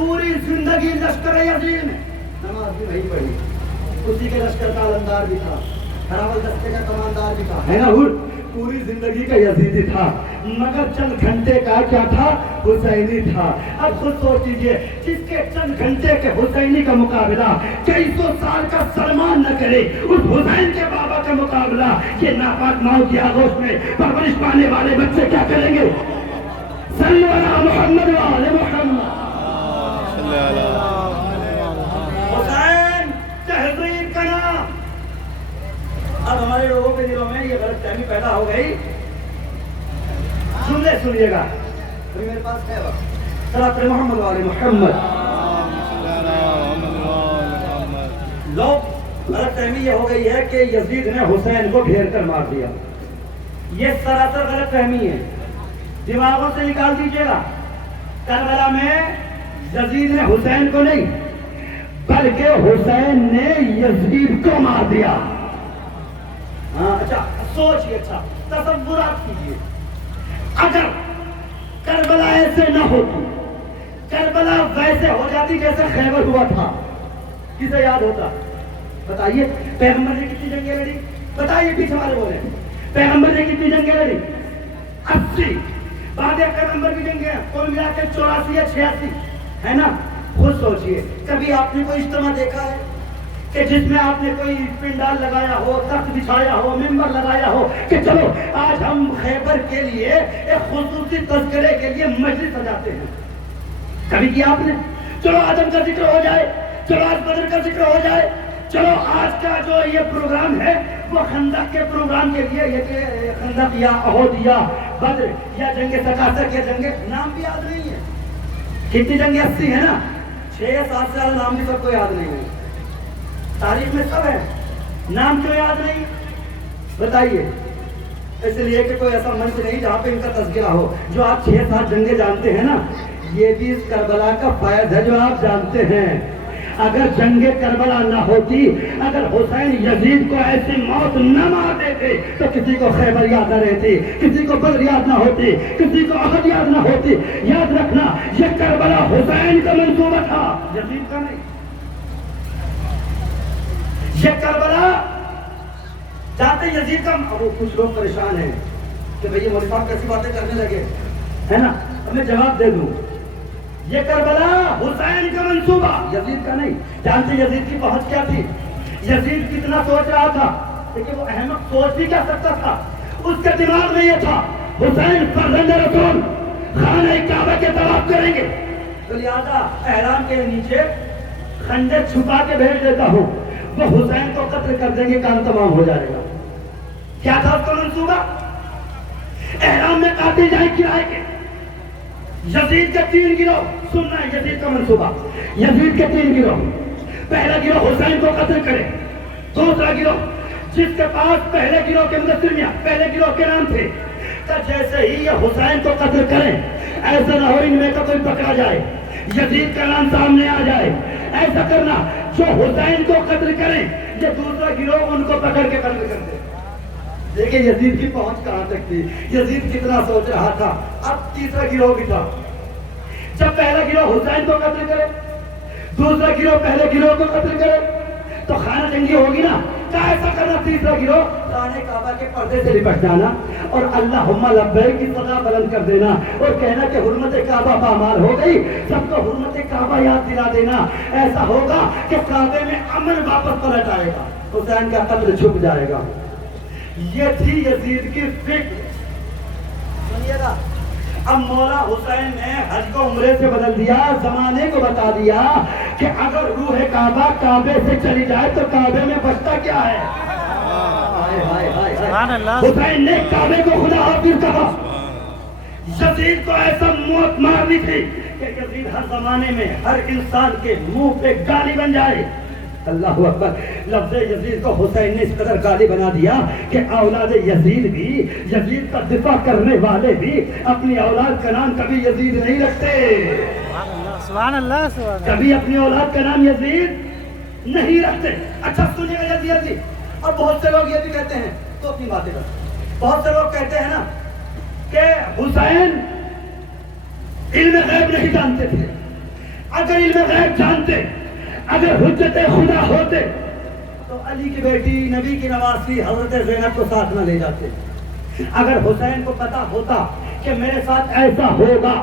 پوری زندگی لشکر یزید میں نماز بھی وہی پڑھی, اسی کے لشکر کا علمدار بھی تھا, ہراول دستے کا کماندار بھی تھا, ہے نا. پوری زندگی کا یزیدی تھا, مگر چند گھنٹے کا کیا تھا, حسینی تھا. اب خود سوچ لیجیے, جس کے چند گھنٹے کے حسینی کا مقابلہ کئی سو سال کا سلمان نہ کرے, اس حسین کے بابا کا مقابلہ یہ ناپاک ماؤں کی آغوش میں پرورش پانے والے بچے کیا کریں گے. صلی اللہ محمد وعلی محمد. حسین تہذیب کا نام. اب ہمارے لوگوں کے دلوں میں یہ غلط فہمی پیدا ہو گئی. سنیے گا, میرے پاس ہے وقت. صلاۃ محمد وعلی محمد. لوگ غلط فہمی یہ ہو گئی ہے کہ یزید نے حسین کو گھیر کر مار دیا. یہ سراسر غلط فہمی ہے, دماغوں سے نکال دیجیے گا. کربلا میں یزید نے حسین کو نہیں بلکہ حسین نے یزید کو مار دیا. اچھا سوچئے, اچھا تصورات کیجیے, اگر کربلا ایسے نہ ہوتی, کربلا ویسے ہو جاتی جیسے خیبر ہوا تھا, کسے یاد ہوتا بتائیے؟ پیغمبر نے کتنی جنگیں لڑی بتائیے, پیچھے والے بولے پیغمبر نے کتنی جنگیں لڑی؟ 80. بعد پیغمبر کی جنگیں کل ملا کے 84 یا 86, ہے نا. خود سوچئے, کبھی آپ نے کوئی اجتماع دیکھا ہے کہ جس میں آپ نے کوئی پنڈال لگایا ہو, تخت بچھایا ہو, ممبر لگایا ہو کہ چلو آج ہم خیبر کے لیے ایک خصوصی تذکرے کے لیے مجلس سجاتے ہیں؟ کبھی کیا آپ نے؟ چلو آدم کا ذکر ہو جائے, چلو آج بدر کا ذکر ہو جائے, چلو آج کا جو یہ پروگرام ہے وہ خندق کے پروگرام کے لیے, یہ کہ خندق یا احد یا بدر یا جنگ ثقافت یا جنگ, نام بھی یاد نہیں ہے. کتنی جنگیں 80 ہے نا, 6-7 سال نام بھی سب کو یاد نہیں ہے. تاریخ میں سب ہے, نام کیوں یاد نہیں بتائیے؟ اس لیے کہ کوئی ایسا منچ نہیں جہاں پہ ان کا تذکرہ ہو. جو آپ 6-7 جنگیں جانتے ہیں نا, یہ بھی اس کربلا کا فیض ہے جو آپ جانتے ہیں. اگر جنگ کربلا نہ ہوتی, اگر حسین یزید کو ایسی موت نہ مار دیتے تو کسی کو خیبر یاد نہ رہتی, کسی کو بدر یاد نہ ہوتی, کسی کو احد یاد نہ ہوتی. یاد رکھنا, یہ کربلا حسین کا منصوبہ تھا, یزید کا نہیں. یہ کربلا جاتے یزید کا. اب کچھ لوگ پریشان ہیں کہ بھئی یہ مولوی صاحب کیسی باتیں کرنے لگے, ہے نا. اب میں جواب دے دوں, یہ کربلا حسین کا منصوبہ, یزید کا نہیں. جانتے یزید کی پہنچ کیا تھی؟ یزید کتنا سوچ رہا تھا, لیکن وہ احمق سوچ بھی کیا سکتا تھا. اس کے دماغ میں یہ تھا حسین فرزند رسول خانہ کعبہ کے طواف کریں گے, تو لہذا احرام کے نیچے خنجر چھپا کے بھیج دیتا ہوں, وہ حسین کو قتل کر دیں گے, کام تمام ہو جائے گا. کیا تھا اس کا منصوبہ؟ احرام میں قاتل جائیں کرائے کے. یزید کے 3 گروہ, سننا ہے یزید کا منصوبہ, یزید کے 3 گروہ. پہلا گروہ حسین کو قتل کرے, دوسرا گروہ جس کے پاس پہلے گروہ کے مدثر پہلے گروہ کے نام تھے, کہ جیسے ہی یہ حسین کو قتل کریں ایسا نہ ہو ان میں کا کوئی پکڑا جائے, یزید کا نام سامنے آ جائے. ایسا کرنا جو حسین کو قتل کریں یہ دوسرا گروہ ان کو پکڑ کے قتل کر دے. دیکھیں یزید کی پہنچ کہاں تک تھی, یزید کتنا سوچ رہا تھا. اب تیسرا گروہ بھی تھا. جب پہلا گروہ حسین کو قتل کرے, دوسرا گروہ پہلے گروہ کو قتل کرے تو خانہ جنگی ہوگی نا. کیا ایسا کرنا تیسرا گروہ خانہ کعبہ کے پردے سے لپٹ جانا اور اللہم لبیک کی صدا بلند کر دینا اور کہنا کہ حرمت کعبہ پامال ہو گئی, سب کو حرمت کعبہ یاد دلا دینا. ایسا ہوگا کہ کعبے میں امن واپس پلٹ آئے گا, حسین کا قتل چھپ جائے گا. یہ تھی یزید کی فکر. سنیے گا, اب مولا حسین نے حج کو عمرے سے بدل دیا, زمانے کو بتا دیا کہ اگر روح کعبہ کعبے سے چلی جائے تو کعبے میں بچتا کیا ہے. حسین نے کعبے کو خدا حافظ کہا. یزید کو ایسا موت مارنی تھی کہ یزید ہر زمانے میں ہر انسان کے منہ پہ گالی بن جائے. اللہ اکبر. لفظ یزید کو حسین نے اس قدر گالی بنا دیا کہ اولاد یزید بھی, یزید کا دفاع کرنے والے بھی اپنی اولاد کا نام کبھی یزید نہیں رکھتے. سبحان اللہ, کبھی اپنی اولاد کا نام یزید نہیں رکھتے. اچھا سنیے گا جلدی. اور بہت سے لوگ یہ بھی کہتے ہیں, تو اپنی باتیں کرتے, بہت سے لوگ کہتے ہیں نا کہ حسین علم غیب نہیں جانتے تھے, اگر علم غیب جانتے، اگر حجت خدا ہوتے تو علی کی بیٹی نبی کی نواسی حضرت زینب کو ساتھ نہ لے جاتے. اگر حسین کو پتا ہوتا کہ میرے ساتھ ایسا ہوگا